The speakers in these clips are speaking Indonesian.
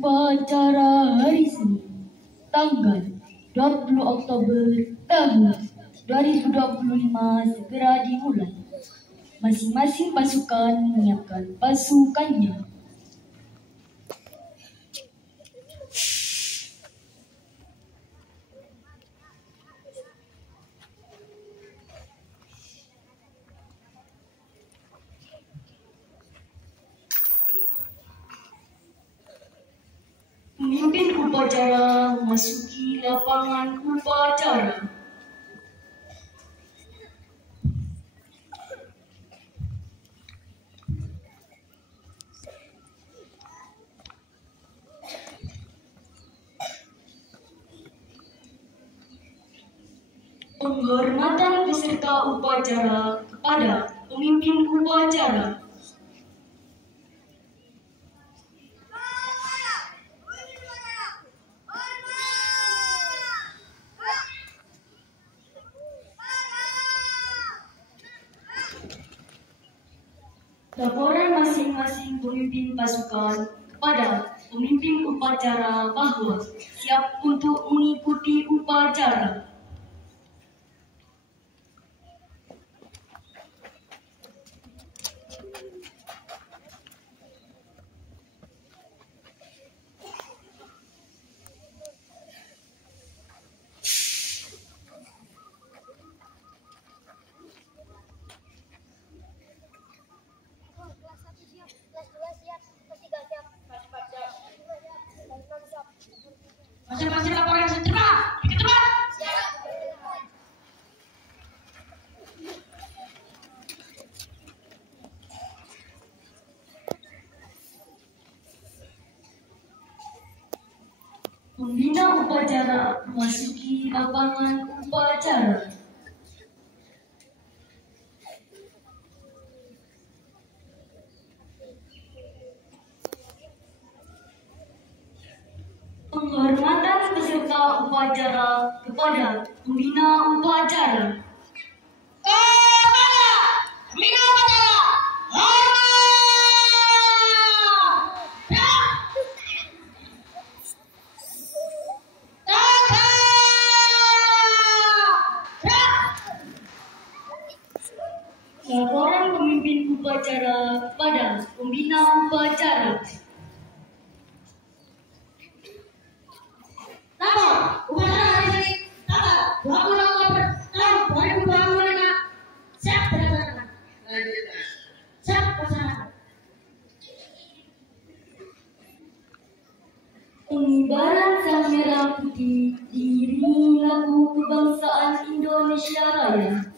Upacara hari Senin, tanggal 20 Oktober tahun 2025 segera dimulai. Masing-masing pasukan menyiapkan pasukannya. Pemimpin upacara memasuki lapangan upacara. Penghormatan peserta upacara kepada pemimpin upacara. Laporan masing-masing pemimpin pasukan kepada pemimpin upacara bahwa siap untuk mengikuti upacara. Masing-masing laporan cepat, cepat. Pembina upacara memasuki lapangan upacara. Penghormatan peserta upacara kepada pembina upacara. Pembina upacara, Laporan pemimpin upacara kepada pembina upacara. lapor upacara hari ini tanggal 20 Oktober tahun 2025. Siap dilaksanakan. Siap dilaksanakan. Pengibaran sang merah putih diiringi lagu kebangsaan Indonesia Raya.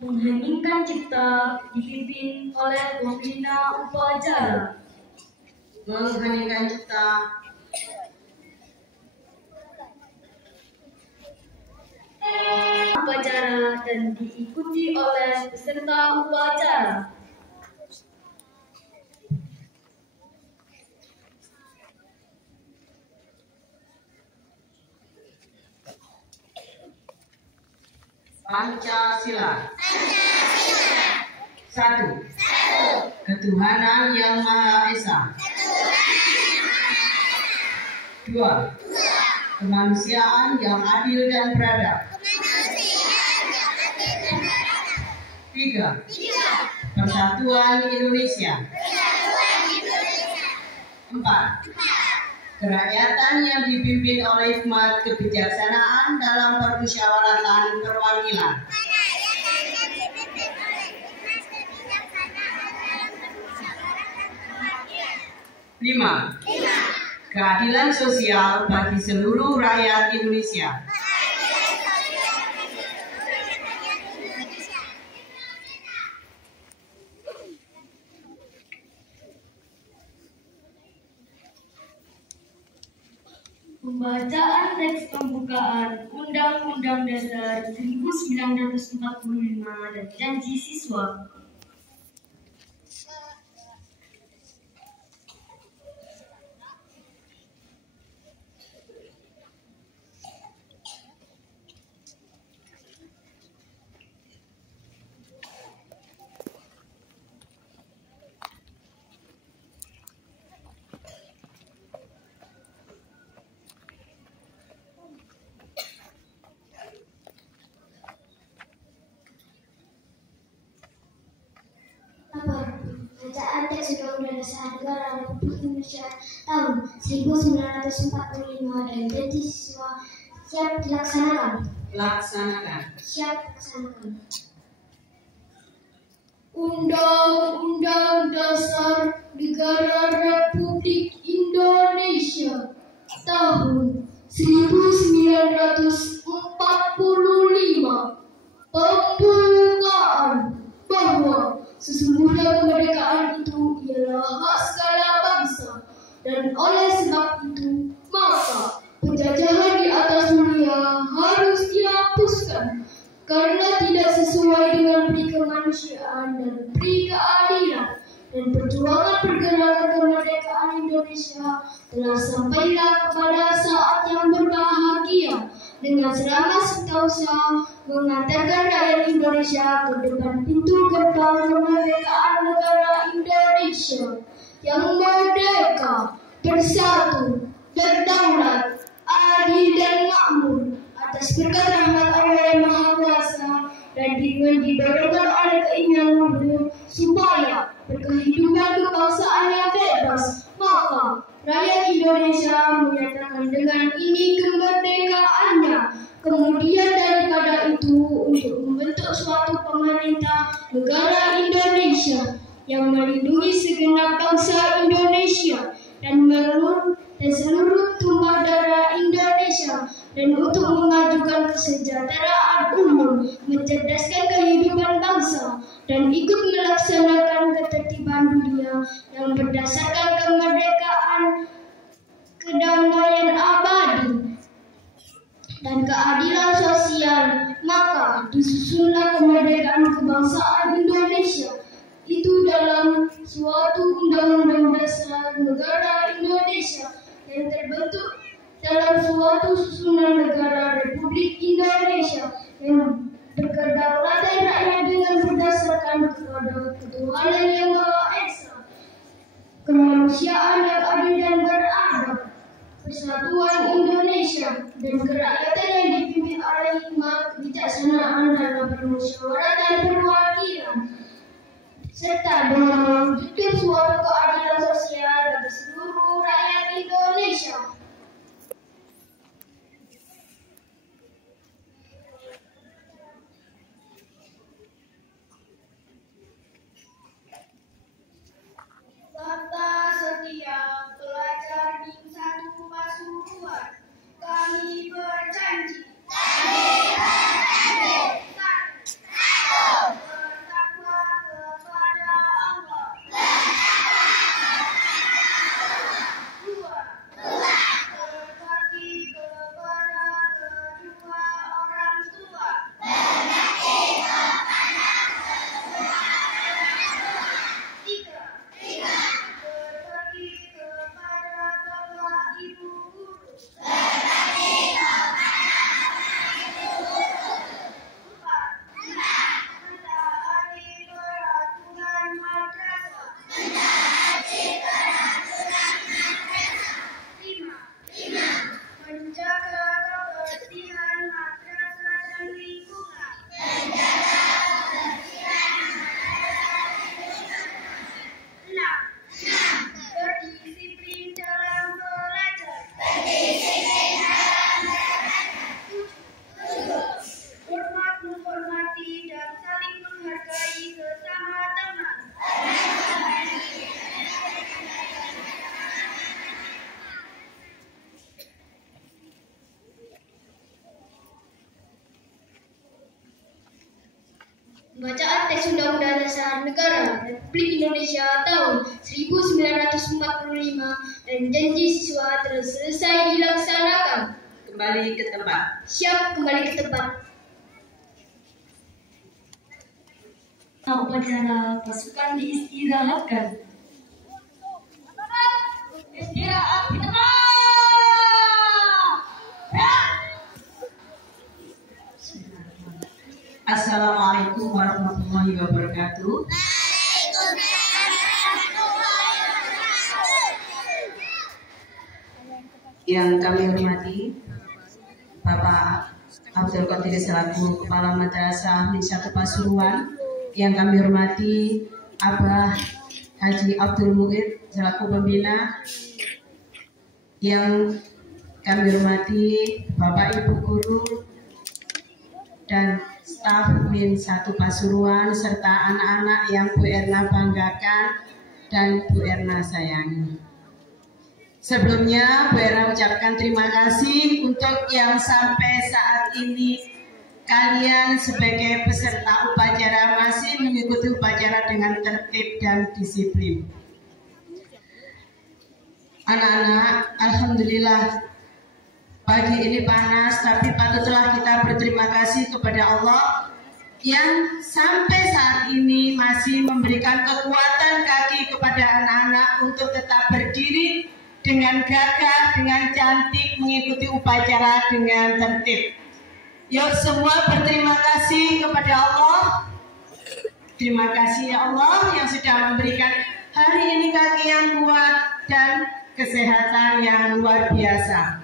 Mengheningkan cipta dipimpin oleh pembina upacara. Mengheningkan cipta upacara dan diikuti oleh peserta upacara. Pancasila. Satu. Ketuhanan Yang Maha Esa. Dua. Kemanusiaan yang adil dan beradab. Tiga. Persatuan Indonesia. Empat. Kerakyatan yang dipimpin oleh hikmat kebijaksanaan dalam permusyawaratan perwakilan. 5. Keadilan sosial bagi seluruh rakyat Indonesia. Pembacaan teks pembukaan Undang-Undang Dasar 1945 dan Janji Siswa. Bacaan teks Undang-Undang Dasar Negara Republik Indonesia tahun 1945 dan Janji Siswa siap dilaksanakan. Siap dilaksanakan. Undang-Undang Dasar Negara Republik Indonesia tahun 1945 pembukaan bahwa sesungguhnya kemerdekaan itu ialah hak segala bangsa, dan oleh sebab itu maka penjajahan di atas dunia harus dihapuskan karena tidak sesuai dengan peri kemanusiaan dan peri keadilan, dan perjuangan pergerakan kemerdekaan Indonesia telah sampailah kepada saat yang berbahagia dengan selamat sentosa mengantarkan rakyat Indonesia ke depan pintu gerbang kemerdekaan negara Indonesia yang merdeka, bersatu, berdaulat, adil dan makmur atas berkat rahmat Allah yang Maha Kuasa dan dengan didorongkan oleh keinginan beliau supaya berkehidupan kebangsaan yang bebas, maka rakyat Indonesia menyatakan dengan ini kemerdekaannya. Kemudian daripada itu untuk membentuk suatu pemerintah negara Indonesia yang melindungi segenap bangsa Indonesia dan seluruh tumpah darah Indonesia, dan untuk mengajukan kesejahteraan umum, mencerdaskan kehidupan bangsa, dan ikut melaksanakan ketertiban dunia yang berdasarkan kemerdekaan, kedamaian abadi, dan keadilan sosial. Maka disusunlah kemerdekaan kebangsaan Indonesia itu dalam suatu undang-undang dasar negara Indonesia yang terbentuk dalam suatu susunan negara Republik Indonesia yang berkedaulatan rakyat dengan berdasarkan kepada ketuhanan yang Maha Esa, kemanusiaan yang adil dan beradab, persatuan Indonesia, dan kerakyatan yang dipimpin oleh hikmat kebijaksanaan dalam permusyawaratan perwakilan, serta dengan mewujudkan suatu keadilan sosial bagi seluruh rakyat Indonesia. Sabta setia pelajar di 1 Pasuruan, kami berjanji. Satu, Pembacaan teks Undang-Undang Dasar Negara Republik Indonesia tahun 1945 dan janji siswa telah selesai dilaksanakan. Kembali ke tempat. Siap kembali ke tempat. Upacara pasukan diistirahatkan. Istirahat di tempat. Assalamualaikum warahmatullahi wabarakatuh. Yang kami hormati Bapak Abdul Qadir selaku Kepala Madrasah Min 1 Pasuruan, yang kami hormati Abah Haji Abdul Muid selaku pembina, yang kami hormati Bapak Ibu guru dan staf Min 1 Pasuruan serta anak-anak yang Bu Erna banggakan dan Bu Erna sayangi. Sebelumnya Bu Erna ucapkan terima kasih untuk yang sampai saat ini kalian sebagai peserta upacara masih mengikuti upacara dengan tertib dan disiplin. Anak-anak, alhamdulillah pagi ini panas, tapi patutlah kita berterima kasih kepada Allah yang sampai saat ini masih memberikan kekuatan kaki kepada anak-anak untuk tetap berdiri dengan gagah, dengan cantik, mengikuti upacara dengan tertib. Yuk semua berterima kasih kepada Allah. Terima kasih ya Allah yang sudah memberikan hari ini kaki yang kuat dan kesehatan yang luar biasa.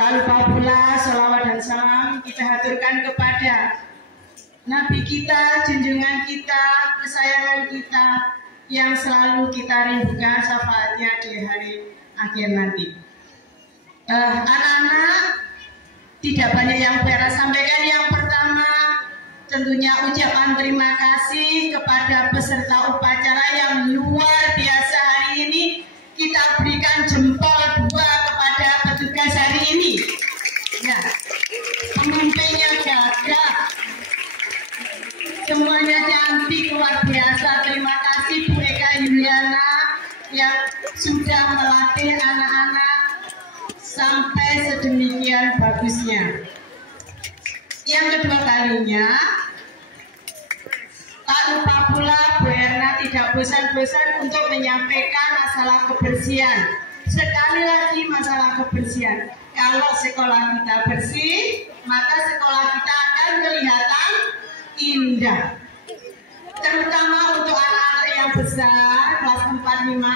Tak lupa pula salawat dan salam kita haturkan kepada Nabi kita, junjungan kita, kesayangan kita yang selalu kita rindukan syafaatnya di hari akhir nanti. Anak-anak, tidak banyak yang Vera sampaikan. Yang pertama tentunya ucapan terima kasih kepada peserta upacara yang luar biasa hari ini. Kita berikan jempol 2 kepada petugas hari ini. Ya, pemimpinnya gagah, semuanya cantik, luar biasa. Terima kasih Bu Eka Yuliana yang sudah melatih anak-anak sampai sedemikian bagusnya. Yang kedua kalinya, tak lupa pula Bu Erna tidak bosan-bosan untuk menyampaikan masalah kebersihan. Sekali lagi masalah kebersihan. Kalau sekolah kita bersih, maka sekolah kita akan kelihatan indah. Terutama untuk anak-anak yang besar, kelas 4, 5,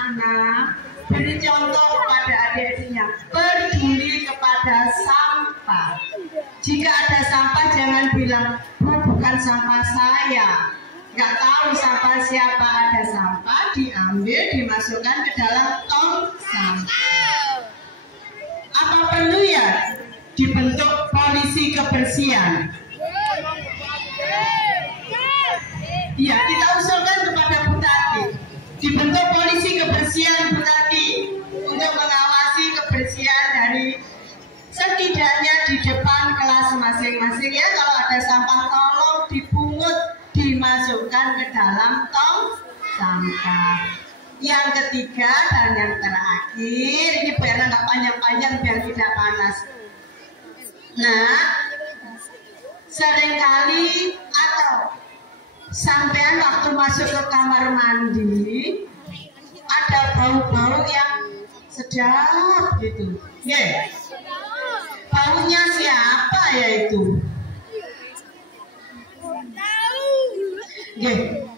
6, beri contoh kepada adik-adiknya, peduli kepada sampah. Jika ada sampah jangan bilang, Bu, bukan sampah saya. Nggak tahu sampah siapa, ada sampah diambil, dimasukkan ke dalam tong sampah. Apa perlu ya dibentuk polisi kebersihan? Ya, kita usulkan kepada Bu Tati, dibentuk polisi kebersihan Bu Tati untuk mengawasi kebersihan dari setidaknya di depan kelas masing-masing ya. Kalau ada sampah tolong dipungut, dimasukkan ke dalam tong sampah. Yang ketiga dan yang terakhir, ini biar nggak panjang-panjang biar tidak panas. Nah, seringkali atau sampean waktu masuk ke kamar mandi ada bau-bau yang sedap gitu. Yeah. Baunya siapa ya itu? Yeah.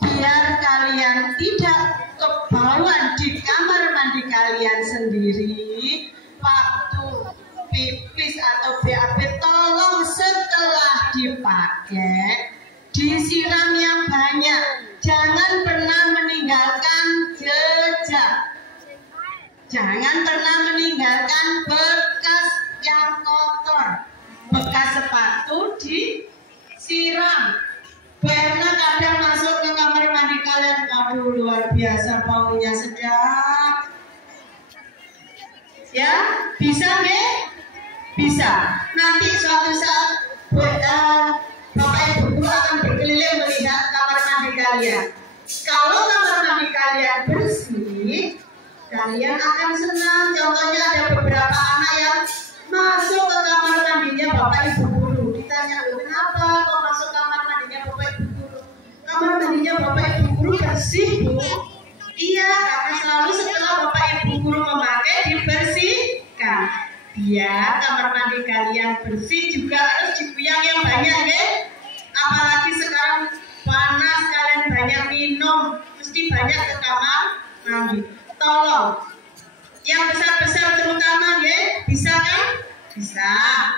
Biar kalian tidak kebauan di kamar mandi kalian sendiri, waktu pipis atau BAB tolong setelah dipakai disiram yang banyak. Jangan pernah meninggalkan jejak. Jangan pernah meninggalkan bekas yang kotor. Bekas sepatu disiram. Karena kadang masuk ke kamar mandi kalian, aduh luar biasa baunya sedap. Ya, bisa nggih? Bisa. Nanti suatu saat Bapak boleh melihat kamar mandi kalian. Kalau kamar mandi kalian bersih, kalian akan senang. Contohnya ada beberapa anak yang masuk ke kamar mandinya Bapak Ibu guru. Ditanya, kenapa kok masuk kamar mandinya Bapak Ibu guru? Kamar mandinya Bapak Ibu guru bersih, Bu. Iya, karena selalu setelah Bapak Ibu guru memakai dibersihkan. Biar kamar mandi kalian bersih juga harus dikuyang yang banyak, ya. Apalagi sekarang panas, kalian banyak minum, mesti banyak ke kamar mandi. Tolong, yang besar-besar terutama, ya, bisa kan? Bisa.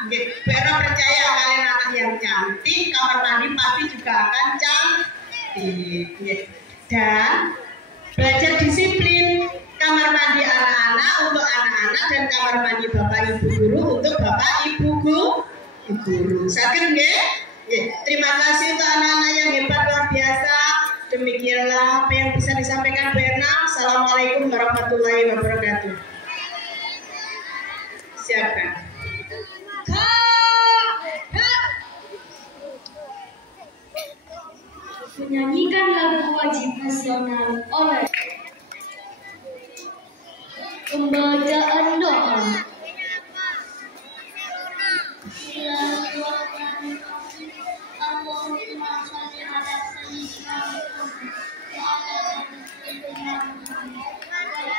Vera percaya kalian anak yang cantik, kamar mandi pasti juga akan cantik. Dan belajar disiplin. Kamar mandi anak-anak untuk anak-anak dan kamar mandi Bapak Ibu guru untuk Bapak Ibu guru. Sakit nggih? Terima kasih untuk anak-anak yang hebat luar biasa. Demikianlah apa yang bisa disampaikan Bu Erna. Assalamualaikum warahmatullahi wabarakatuh. Siapkan. Menyanyikan lagu wajib nasional oleh pembacaan doa. Allahumma shalli ala sayyidina Muhammad wa ala ali sayyidina Muhammad wa ala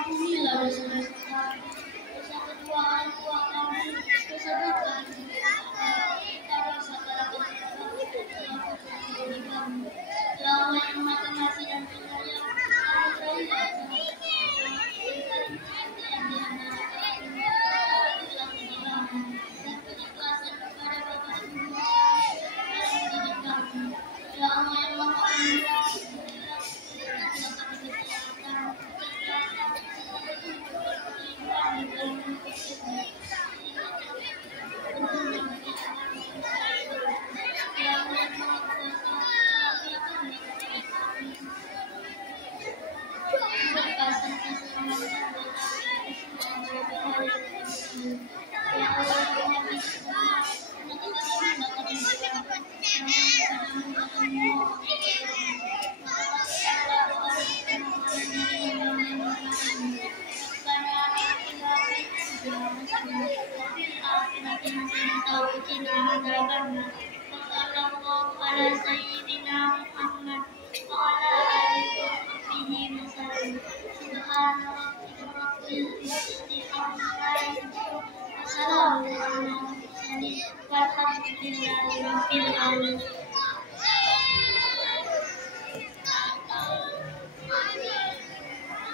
alhamdulillah dosa-dosa kedua orang tua kami, dosa-dosa kami, ya Allah yang maha pengasih dan penyayang,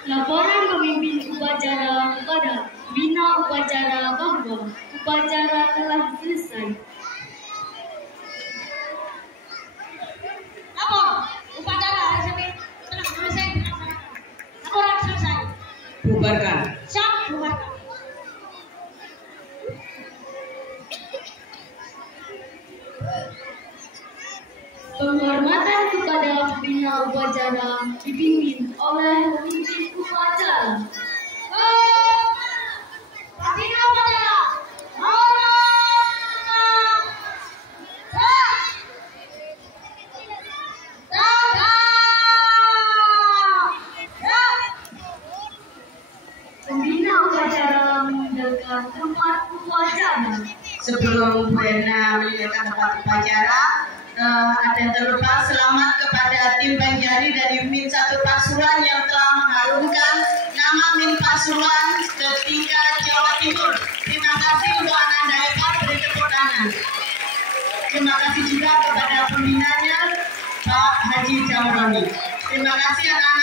Laporan pemimpin upacara kepada Bina Upacara bahwa upacara telah selesai. Lapor, upacara hari Senin telah selesai dilaksanakan. Laporan selesai. Bubarkan. Siap, bubarkan. Penghormatan kepada pembina upacara dipimpin oleh pemimpin upacara. Pembina upacara. Pembina upacara meninggalkan tempat upacara. Sebelum Bu Erna meninggalkan tempat upacara, ada yang terlupa. Selamat kepada tim Banjari dari Min 1 Pasuruan yang telah mengharumkan nama Min Pasuruan setingkat Jawa Timur. Terima kasih untuk anak-anak hebat, beri tepuk tangan. Terima kasih juga kepada pembinanya Pak Haji Jamroni. Terima kasih anak-anak.